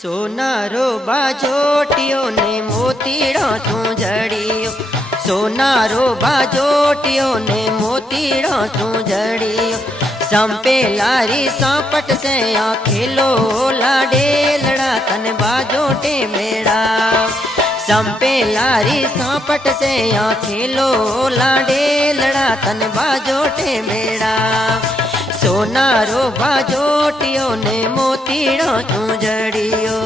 सोनारो बाजोटियो ने मोतीड़ो तू जड़ियो, सोनारो बाजोटियो ने मोतीड़ो तू जड़ियो। संपे लारी सांपट से खेलो लाडे लड़ा तन बाजोटे मेड़ा। संपे लारी सांपट से खेलो लाडे लड़ा तन बाजोटे मेड़ा। सोनारो बाजोटियो ने मोतीड़ो तू जड़ियो।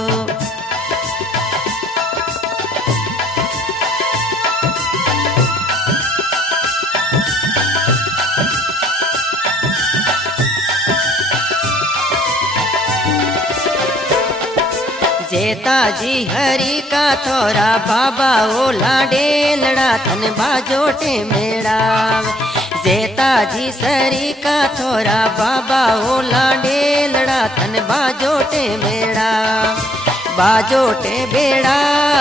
जेताजी हरि का थोरा बाबा ओ लाडे लड़ा तन बाजोटे मेड़ा। जेताजी सरी का थोरा बाबा ओ लाडे लड़ा तन बाजोटे मेड़ा। बाजोटे बेड़ा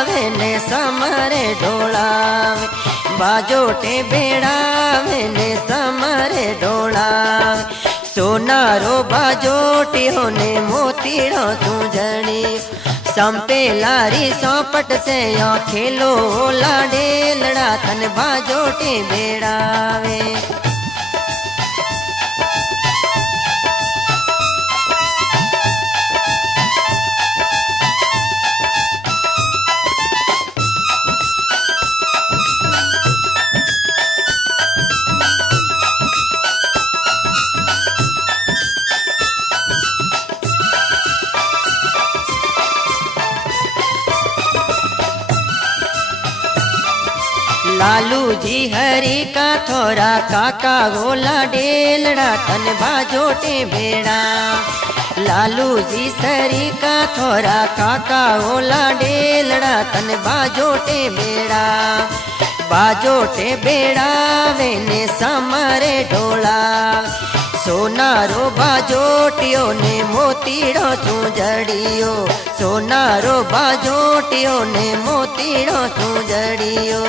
वेने समरे ढोलावे, बाजोटे बेड़ा वेने समरे ढोलावे। सोनारो बाजोटियो ने मोतीड़ो तू जड़ी। संपे लारी सौपट से खेलो लाडे लड़ा तन बाजोटे बेड़ावे। लालू जी हरि का थोरा काका गोला डेलड़ा तन बाजोटे बेड़ा। लालू जी सरी का थोरा काका गोला डेलड़ा तन बाजोटे बेड़ा। बाजोटे बेड़ा वेने समरे ढोला। सोनारो बाजोटियो ने मोतीड़ो तू जड़ियो, सोनारो बाजोटियो ने मोतीड़ो तू जड़ियो।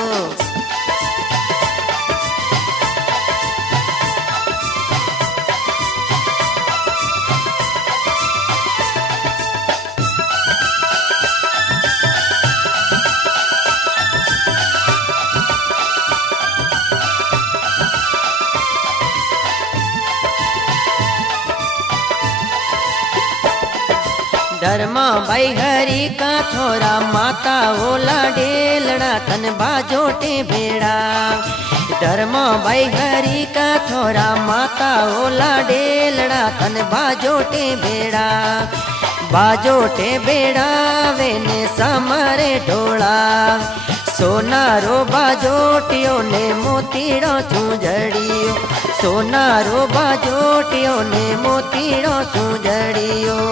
धर्मा भाई हरि का थोरा माता ओला डेलड़ा तन बाजोटे बेड़ा। धर्मा भाई हरि का थोरा माता ओला डेलड़ा तन बाजोटे बेड़ा। बाजोटे बेड़ा वेने समरे ढोला। सोनारो बाजोटियो ने मोतीड़ो तू जड़ियो, सोनारो बाजोटियो ने मोतीड़ो तू जड़ियो।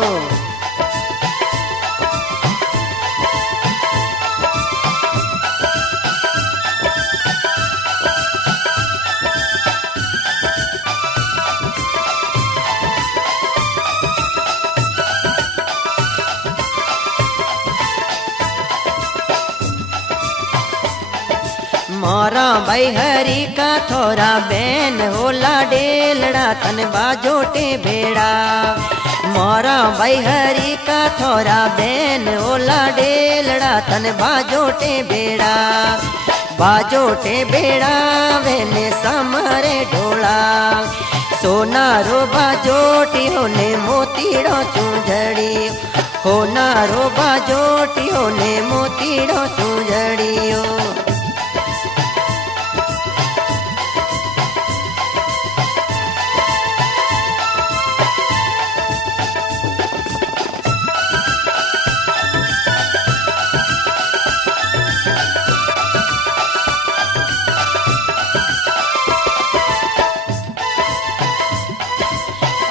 मोरा भाई हरि का थोरा बैन होला डेलड़ा तन बाजोटे बेड़ा। मोरा भाई हरि का थोरा बैन होला डेलड़ा तन बाजोटे बेड़ा। बाजोटे बेड़ा वेने समरे ढोला। सोनारो बाजोटियो ने मोतीड़ो तू जड़ियो, होनारो बाजोटियो ने मोतीड़ो तू जड़ियो।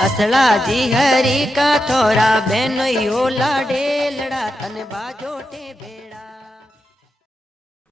असला जी हरि का थोरा बेनो लाडे लड़ा तन बाजोटे बेड़ा।